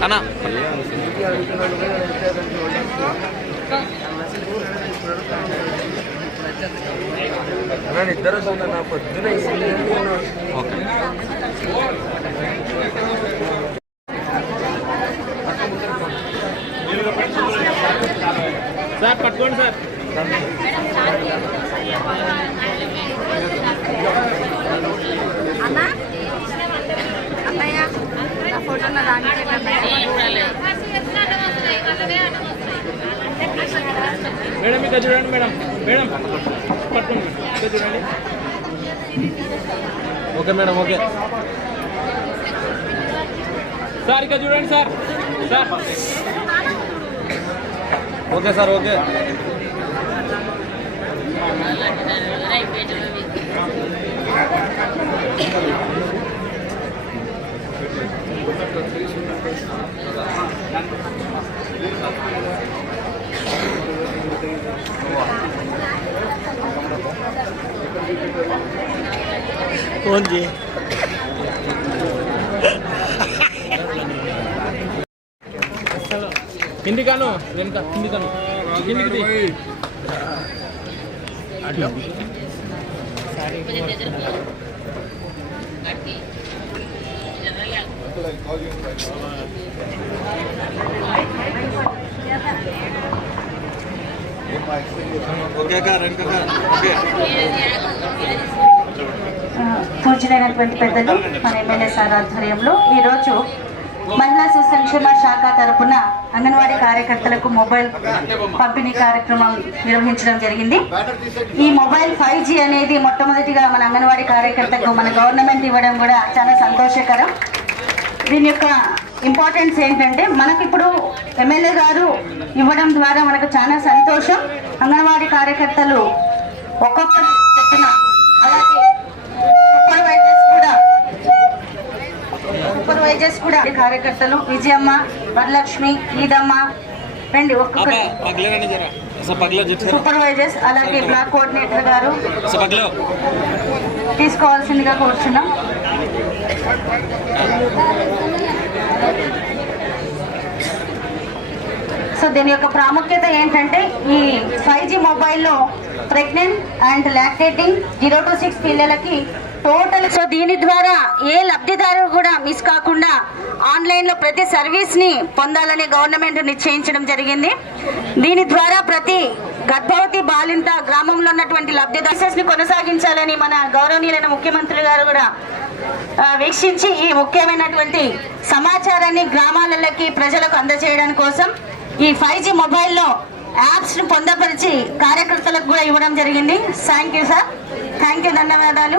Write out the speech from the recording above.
అన్నా. నేను ఇద్దరు సొంత నా పొద్దున ఓకే. సార్ పట్టుకోండి సార్ అన్నా అన్నయ్య నా ఫోటో నా దానికి మేడం ఇక్కడ చూడండి మేడం. మేడం పట్టుకోండి. ఇక్కడ చూడండి. Okay madam okay. సార్ ఇక్కడ చూడండి sir. Sir. Okay sir okay. Phone చేయి. కిందికాను వెనుక కిందికాను కిందికి తీ. ఓకే అక్క రండి అక్క. ఓకే. పూజలైనటువంటి పెద్దలు మన ఎమ్మెల్యే సార్ ఆధ్వర్యంలో. ఈరోజు మహిళా శిశు సంక్షేమ శాఖ తరపున అంగన్వాడీ కార్యకర్తలకు మొబైల్ పంపిణీ కార్యక్రమం నిర్వహించడం జరిగింది. ఈ మొబైల్ ఫైవ్ జీ అనేది మొట్టమొదటిగా మన అంగన్వాడీ కార్యకర్తకు మన గవర్నమెంట్ ఇవ్వడం కూడా చాలా సంతోషకరం. దీని యొక్క ఇంపార్టెన్స్ ఏంటంటే మనకిప్పుడు ఎమ్మెల్యే గారు ఇవ్వడం ద్వారా మనకు చాలా సంతోషం. అంగన్వాడీ కార్యకర్తలు ఒక్కొక్క సూపర్వైజర్స్ కూడా కార్యకర్తలు విజయమ్మ వరలక్ష్మి ఈదమ్మ రండి చెప్తారా సూపర్వైజర్స్ అలాగే బ్లాక్ కోఆర్డినేటర్ గారు. తీసుకోవాల్సిందిగా కోరుచున్నాం. సో దీని యొక్క ప్రాముఖ్యత ఏంటంటే ఈ ఫైవ్ జీ మొబైల్లో pregnant and lactating zero to six పిల్లలకి టోటల్ సో దీని ద్వారా ఏ లబ్ధిదారు కూడా మిస్ కాకుండా ఆన్లైన్లో ప్రతి సర్వీస్ని పొందాలని గవర్నమెంట్ నిశ్చయించడం జరిగింది. దీని ద్వారా ప్రతి గర్భవతి బాలింత గ్రామంలో ఉన్నటువంటి లబ్ధిదారుని కొనసాగించాలని మన గౌరవనీయులైన ముఖ్యమంత్రి గారు కూడా వీక్షించి ఈ ముఖ్యమైనటువంటి సమాచారాన్ని గ్రామాలకి ప్రజలకు అందజేయడం కోసం ఈ ఫైవ్ జీ మొబైల్లో యాప్స్ను పొందపరిచి కార్యకర్తలకు కూడా ఇవ్వడం జరిగింది. Thank you sir. Thank you. ధన్యవాదాలు.